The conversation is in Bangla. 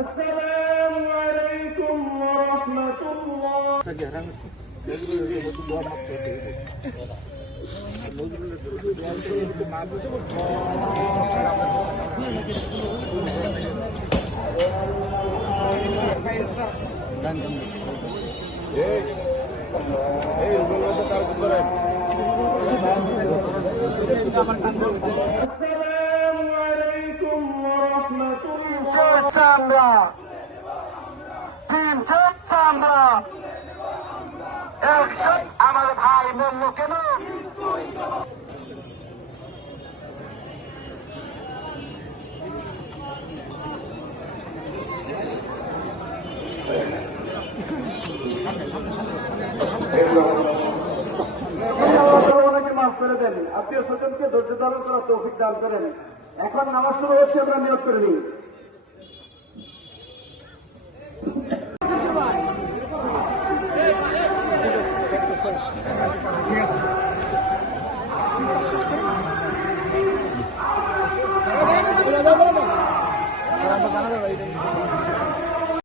আসসালামু আলাইকুম ওয়া রাহমাতুল্লাহ। এই এই তার চাই আমরা টিম জেট আমরা একশো আমার ভাই মূল্য কেন? করে দেন। আত্মীয় স্বজনকে ধৈর্য ধারণ করার তৌফিক দান করেন। এখন নামাজ শুরু হচ্ছে, আমরা নিয়োগ করে নিই। ঠিক আছে দাদা দাদা দাদা